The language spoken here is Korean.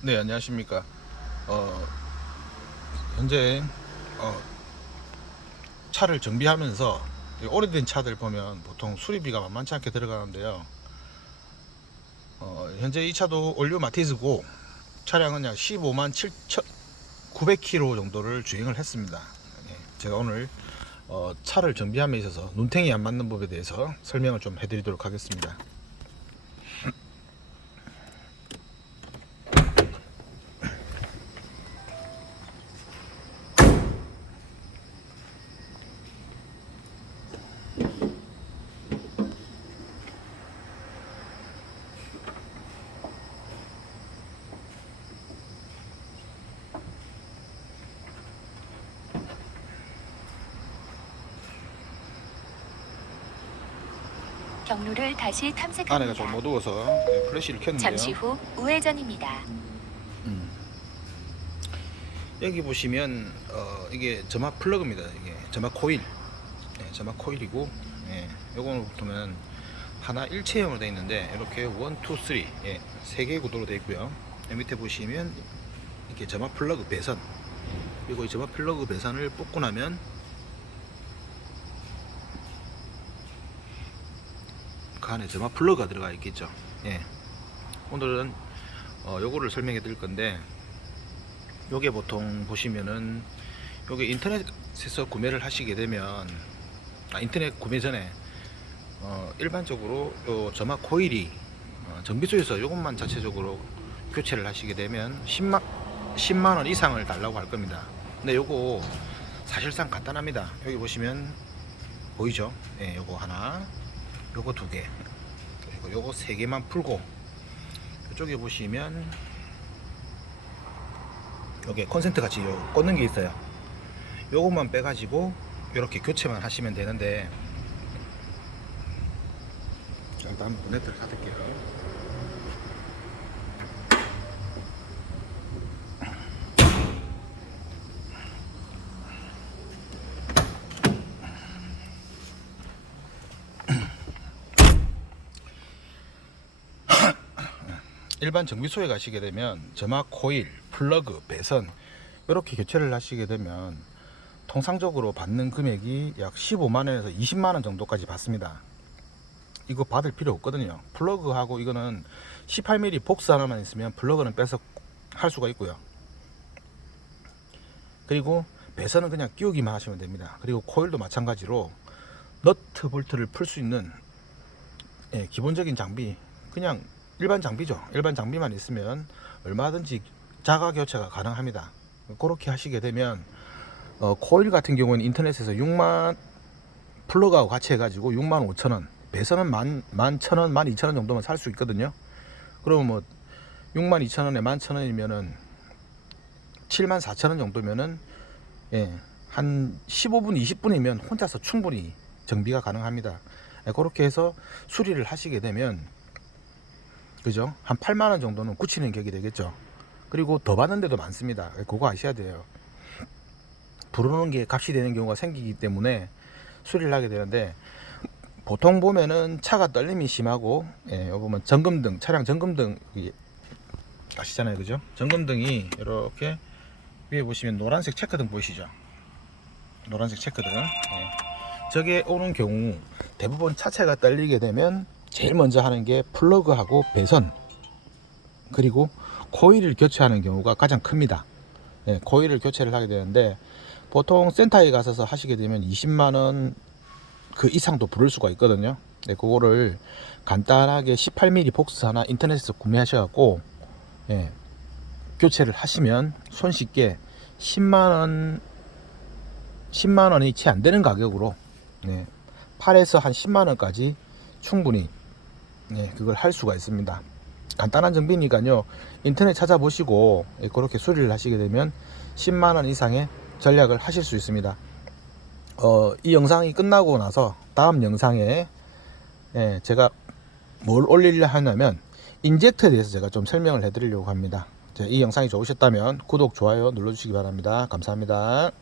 네, 안녕하십니까. 어, 현재 차를 정비하면서 오래된 차들 보면 보통 수리비가 만만치 않게 들어가는데요. 현재 이 차도 올류 마티즈고 차량은 약 15만 7,900km 정도를 주행을 했습니다. 네, 제가 오늘 차를 정비함에 있어서 눈탱이 안 맞는 법에 대해서 설명을 좀 해드리도록 하겠습니다. 경로를 다시 안에가 탐색합니다. 좀 어두워서 플래시를 켰는데요. 잠시 후 우회전입니다. 음. 여기 보시면 이게 점막 플러그입니다. 이게 점막 코일, 점막 코일이고, 요거는 보면 하나 일체형으로 되어 있는데 이렇게 1, 2, 3, 3개의 구도로 되어 있고요. 밑에 보시면 이렇게 점막 플러그 배선, 그리고 이 점막 플러그 배선을 뽑고 나면 그 안에 점막 플러그가 들어가 있겠죠. 오늘은 요거를 설명해 드릴 건데, 요게 보통 보시면은 요게 인터넷에서 구매를 하시게 되면, 인터넷 구매 전에 일반적으로 요 점막 코일이 정비소에서 요것만 자체적으로 교체를 하시게 되면 10만원 이상을 달라고 할 겁니다. 근데 요거 사실상 간단합니다. 여기 보시면 보이죠? 요거 하나, 요거 두 개, 그리고 요거 세 개만 풀고, 이쪽에 보시면 요게 콘센트 같이 요 꽂는 게 있어요. 요것만 빼가지고 이렇게 교체만 하시면 되는데, 자, 일단 한번 보네트를 닫을게요. 일반 정비소에 가시게 되면 점막 코일, 플러그, 배선 이렇게 교체를 하시게 되면 통상적으로 받는 금액이 약 15만원에서 20만원 정도까지 받습니다. 이거 받을 필요 없거든요. 플러그하고 이거는 18mm 복스 하나만 있으면 플러그는 빼서 할 수가 있고요. 그리고 배선은 그냥 끼우기만 하시면 됩니다. 그리고 코일도 마찬가지로 너트 볼트를 풀 수 있는 기본적인 장비, 그냥 일반 장비죠. 일반 장비만 있으면 얼마든지 자가 교체가 가능합니다. 그렇게 하시게 되면 코일 같은 경우는 인터넷에서 6만, 플러그하고 같이 해가지고 65,000원, 배선은 11,000원, 12,000원 정도면 살 수 있거든요. 그러면 뭐 62,000원에 11,000원이면은 74,000원 정도면은 한 15분, 20분이면 혼자서 충분히 정비가 가능합니다. 그렇게 해서 수리를 하시게 되면, 그죠? 한 8만원 정도는 굳히는 격이 되겠죠. 그리고 더 받는 데도 많습니다. 그거 아셔야 돼요. 부르는 게 값이 되는 경우가 생기기 때문에 수리를 하게 되는데, 보통 보면은 차가 떨림이 심하고, 여기 보면 점검등, 차량 점검등 아시잖아요, 그죠? 점검등이 이렇게 위에 보시면 노란색 체크등 보이시죠? 노란색 체크등. 저게 오는 경우 대부분 차체가 떨리게 되면 제일 먼저 하는 게 플러그하고 배선, 그리고 코일을 교체하는 경우가 가장 큽니다. 코일을 교체를 하게 되는데, 보통 센터에 가서 하시게 되면 20만원 그 이상도 부를 수가 있거든요. 그거를 간단하게 18mm 복스 하나 인터넷에서 구매하셔갖고 교체를 하시면 손쉽게 10만원이 채 안 되는 가격으로 8에서 한 10만원까지 충분히 그걸 할 수가 있습니다. 간단한 정비니까요. 인터넷 찾아보시고 그렇게 수리를 하시게 되면 10만원 이상의 전략을 하실 수 있습니다. 이 영상이 끝나고 나서 다음 영상에 제가 뭘 올리려 하냐면 인젝터에 대해서 제가 좀 설명을 해 드리려고 합니다. 이 영상이 좋으셨다면 구독, 좋아요 눌러주시기 바랍니다. 감사합니다.